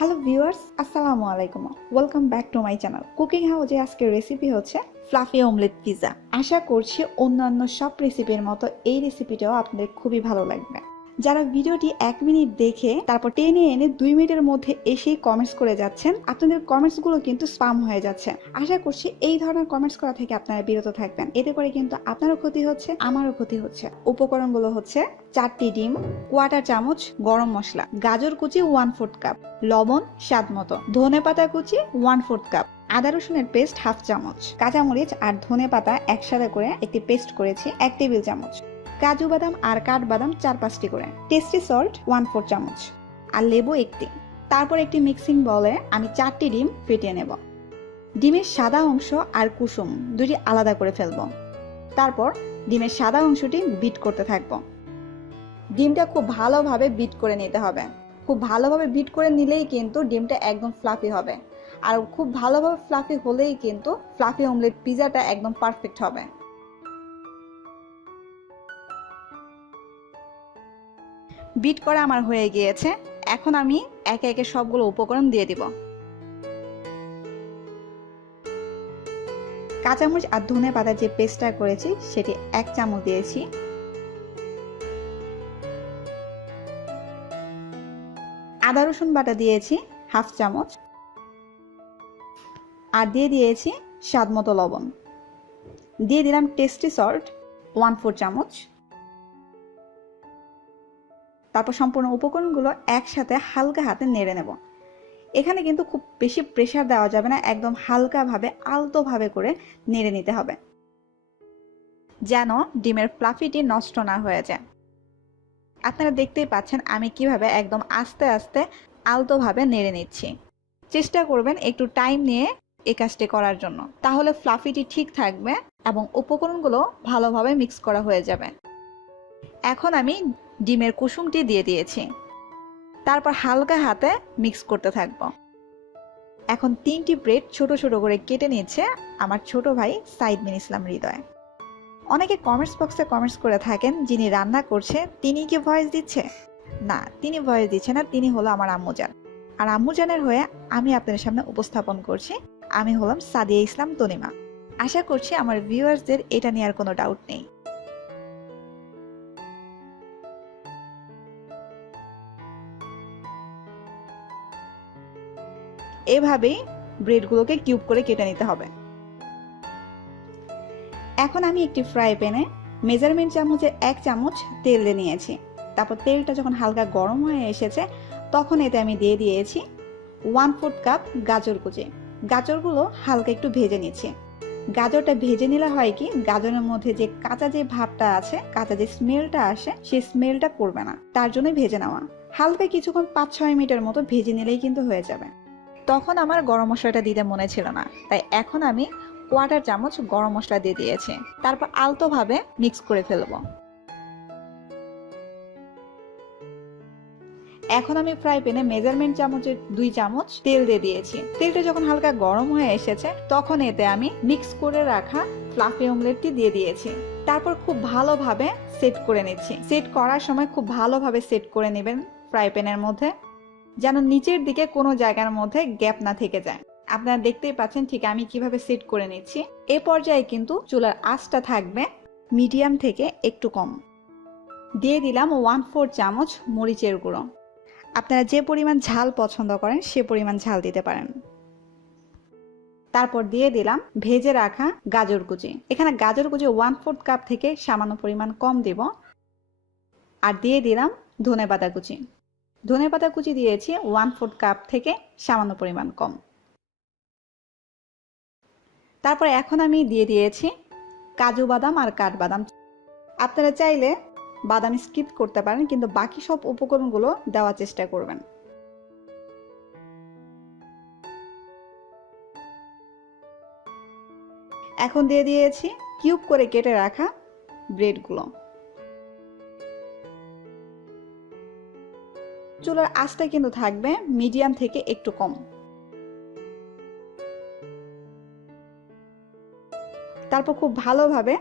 Hello viewers, আসসালামু আলাইকুম। Welcome back to my channel cooking হাউজে। আজকের রেসিপি হচ্ছে ফ্লাফি অমলেট পিৎজা। আশা করছি অন্যান্য সব রেসিপির মতো এই রেসিপিটাও আপনাদের খুবই ভালো লাগবে। যারা ভিডিওটি 1 মিনিট দেখে তারপর টেনে এনে 2 মিনিটের মধ্যে এসেই কমেন্টস করে যাচ্ছেন, আপনাদের কমেন্টসগুলো কিন্তু স্পাম হয়ে যাচ্ছে। আশা করছি এই ধরনের কমেন্টস করা থেকে আপনারা বিরত থাকবেন। এতে করে কিন্তু আপনারও ক্ষতি হচ্ছে, আমারও ক্ষতি হচ্ছে। উপকরণগুলো হচ্ছে 4টি ডিম, কোয়ার্টার চামচ গরম মশলা, গাজর কুচি 1/4 কাপ, লবণ স্বাদ মতো, ধনেপাতা কুচি 1/4 কাপ, আদা রসুনের পেস্ট 1/2 চামচ, কাঁচামরিচ আর ধনেপাতা একসাথে করে একটি পেস্ট করেছি 1 টেবিল চামচ, কাজু বাদাম আর কাঠবাদাম 4-5টি করে, টেস্টি সল্ট 1/4 চামচ আর লেবু 1টি। তারপর একটি মিক্সিং বলে আমি 4টি ডিম ফেটিয়ে নেব। ডিমের সাদা অংশ আর কুসুম দুটি আলাদা করে ফেলবো। তারপর ডিমের সাদা অংশটি বিট করতে থাকবো। ডিমটা খুব ভালোভাবে বিট করে নিতে হবে। খুব ভালোভাবে বিট করে নিলেই কিন্তু ডিমটা একদম ফ্লাফি হবে। আর খুব ভালোভাবে ফ্লাফি হলেই কিন্তু ফ্লাফি অমলেট পিৎজাটা একদম পারফেক্ট হবে। বিট করা আমার হয়ে গিয়েছে। এখন আমি একে একে সবগুলো উপকরণ দিয়ে দিব। কাঁচামরিচ আর ধনেপাতা যে পেস্টটা করেছি সেটি 1 চামচ দিয়েছি। আদা রসুন বাটা দিয়েছি 1/2 চামচ আর দিয়ে দিয়েছি স্বাদ মতো লবণ। দিয়ে দিলাম টেস্টি সল্ট 1/4 চামচ। তারপর সম্পূর্ণ উপকরণগুলো একসাথে হালকা হাতে নেড়ে নেব। এখানে কিন্তু খুব বেশি প্রেসার দেওয়া যাবে না, একদম হালকাভাবে আলতোভাবে করে নেড়ে নিতে হবে যেন ডিমের ফ্লাফিটি নষ্ট না হয়ে যায়। আপনারা দেখতেই পাচ্ছেন আমি কিভাবে একদম আস্তে আস্তে আলতোভাবে নেড়ে নিচ্ছি। চেষ্টা করবেন একটু টাইম নিয়ে এই কাজটি করার জন্য, তাহলে ফ্লাফিটি ঠিক থাকবে এবং উপকরণগুলো ভালোভাবে মিক্স করা হয়ে যাবে। এখন আমি ডিমের কুসুমটি দিয়ে দিয়েছি। তারপর হালকা হাতে মিক্স করতে থাকবো। এখন 3টি ব্রেড ছোট ছোট করে কেটে নিচ্ছে আমার ছোট ভাই সাইদ বিন ইসলাম হৃদয়। অনেকে কমেন্টস বক্সে কমেন্টস করে থাকেন যিনি রান্না করছে তিনি কি ভয়েস দিচ্ছে? না, তিনি ভয়েস দিচ্ছে না, তিনি হলো আমার আম্মুজান। আর আম্মুজানের হয়ে আমি আপনাদের সামনে উপস্থাপন করছি। আমি হলাম সাদিয়া ইসলাম তনিমা। আশা করছি আমার ভিউয়ার্সদের এটা নিয়ে আর কোনো ডাউট নেই। এভাবেই ব্রেডগুলোকে কিউব করে কেটে নিতে হবে। এখন আমি একটি ফ্রাই প্যানে মেজারমেন্ট চামচের 1 চামচ তেল দিয়ে নিয়েছি। তারপর তেলটা যখন হালকা গরম হয়ে এসেছে তখন এতে আমি দিয়ে দিয়েছি 1/4 কাপ গাজর কুচি। গাজরগুলো হালকা একটু ভেজে নিচ্ছি। গাজরটা ভেজে নিলে হয় কি, গাজরের মধ্যে যে কাঁচা যে ভাবটা আছে, কাঁচা যে স্মেলটা আসে, সেই স্মেলটা করবে না, তার জন্যই ভেজে নেওয়া। হালকা কিছুক্ষণ 5-6 মিনিটের মতো ভেজে নিলেই কিন্তু হয়ে যাবে। তখন আমার গরম মশলাটা দিতে মনে ছিল না, তাই এখন আমি কোয়ার্টার চামচ গরম মশলা দিয়ে দিয়েছি। তারপর আলতোভাবে মিক্স করে ফেলবো। এখন আমি ফ্রাই প্যানে মেজারমেন্ট চামচের 2 চামচ তেল দিয়ে দিয়েছি। তেলটা যখন হালকা গরম হয়ে এসেছে তখন এতে আমি মিক্স করে রাখা ফ্লাফি অমলেটটি দিয়ে দিয়েছি। তারপর খুব ভালোভাবে সেট করে নিচ্ছি। সেট করার সময় খুব ভালোভাবে সেট করে নেবেন ফ্রাই প্যানের মধ্যে, যেন নিচের দিকে কোনো জায়গার মধ্যে গ্যাপ না থেকে যায়। আপনারা দেখতেই পাচ্ছেন ঠিক আমি কিভাবে সেট করে নিচ্ছি। এ পর্যায়ে কিন্তু চুলার আঁচটা থাকবে মিডিয়াম থেকে একটু কম। দিয়ে দিলাম 1/4 চামচ মরিচের গুঁড়ো। আপনারা যে পরিমাণ ঝাল পছন্দ করেন সে পরিমাণ ঝাল দিতে পারেন। তারপর দিয়ে দিলাম ভেজে রাখা গাজর কুচি। এখানে গাজর কুচি 1/4 কাপ থেকে সামান্য পরিমাণ কম দিব। আর দিয়ে দিলাম ধনেপাতা কুচি। ধনেপাতা কুচি দিয়েছি 1/4 কাপ থেকে সামান্য পরিমাণ কম। তারপর এখন আমি দিয়ে দিয়েছি কাজু বাদাম আর কাঠবাদাম। আপনারা চাইলে বাদাম স্কিপ করতে পারেন, কিন্তু বাকি সব উপকরণগুলো দেওয়ার চেষ্টা করবেন। এখন দিয়ে দিয়েছি কিউব করে কেটে রাখা ব্রেডগুলো। চুলার আঁচটা কিন্তু থাকবে মিডিয়াম থেকে একটু কম। তারপর খুব ভালোভাবে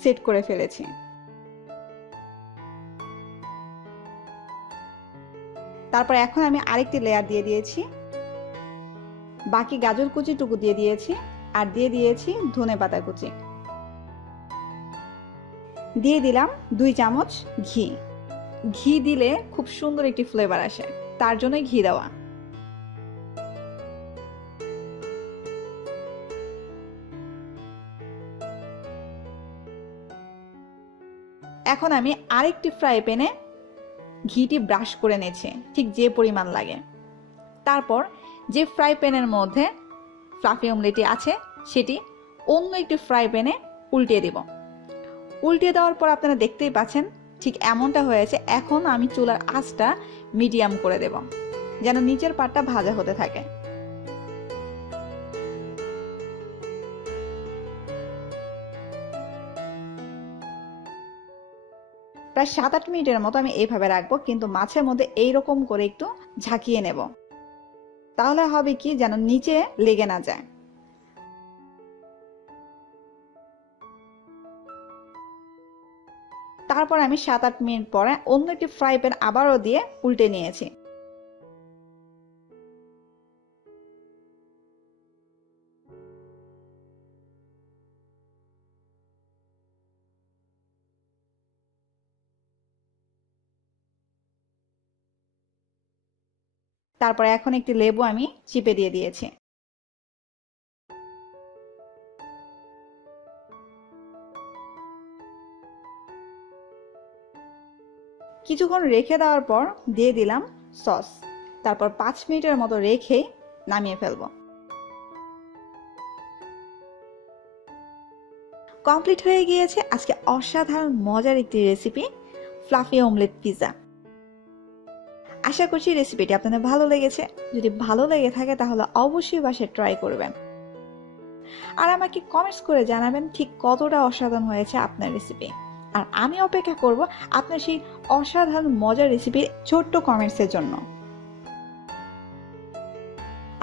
সেট করে ফেলেছি। তারপর এখন আমি আরেকটি লেয়ার দিয়ে দিয়েছি বাকি গাজর কুচিটুকু দিয়ে দিয়েছি আর দিয়ে দিয়েছি ধনেপাতা কুচি। দিয়ে দিলাম 2 চামচ ঘি। ঘি দিলে খুব সুন্দর একটি ফ্লেভার আসে, তার জন্যই ঘি দেওয়া। এখন আমি আরেকটি ফ্রাই প্যানে ঘিটি ব্রাশ করে নিয়েছি ঠিক যে পরিমাণ লাগে। তারপর যে ফ্রাই প্যানের মধ্যে ফ্লাফি অমলেটটি আছে সেটি অন্য একটি ফ্রাই প্যানে উল্টিয়ে দিব। উল্টিয়ে দেওয়ার পর আপনারা দেখতেই পাচ্ছেন ঠিক এমনটা হয়েছে। এখন আমি চুলার আঁচটা মিডিয়াম করে দেব যেন নিচের পাটটা ভাজা হতে থাকে। প্রায় 7-8 মিনিটের মতো আমি এইভাবে রাখবো, কিন্তু মাছের মধ্যে এইরকম করে একটু ঝাঁকিয়ে নেব, তাহলে হবে কি যেন নিচে লেগে না যায়। তারপর আমি 7-8 মিনিট পরে অন্য একটি ফ্রাই প্যান আবারও দিয়ে উল্টে নিয়েছি। তারপর এখন একটি লেবু আমি চিপে দিয়ে দিয়েছি। কিছুক্ষণ রেখে দেওয়ার পর দিয়ে দিলাম সস। তারপর 5 মিনিটের মতো রেখে নামিয়ে ফেলবো। কমপ্লিট হয়ে গিয়েছে আজকে অসাধারণ মজার একটি রেসিপি, ফ্লাফি অমলেট পিৎজা। আশা করছি রেসিপিটি আপনাদের ভালো লেগেছে। যদি ভালো লেগে থাকে তাহলে অবশ্যই বাসায় ট্রাই করবেন আর আমাকে কমেন্টস করে জানাবেন ঠিক কতটা অসাধারণ হয়েছে আপনার রেসিপি। আর আমি অপেক্ষা করব আপনার সেই অসাধারণ মজার রেসিপির ছোট্ট কমেন্টসের জন্য।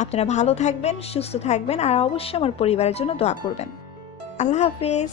আপনারা ভালো থাকবেন, সুস্থ থাকবেন আর অবশ্যই আমার পরিবারের জন্য দোয়া করবেন। আল্লাহ হাফেজ।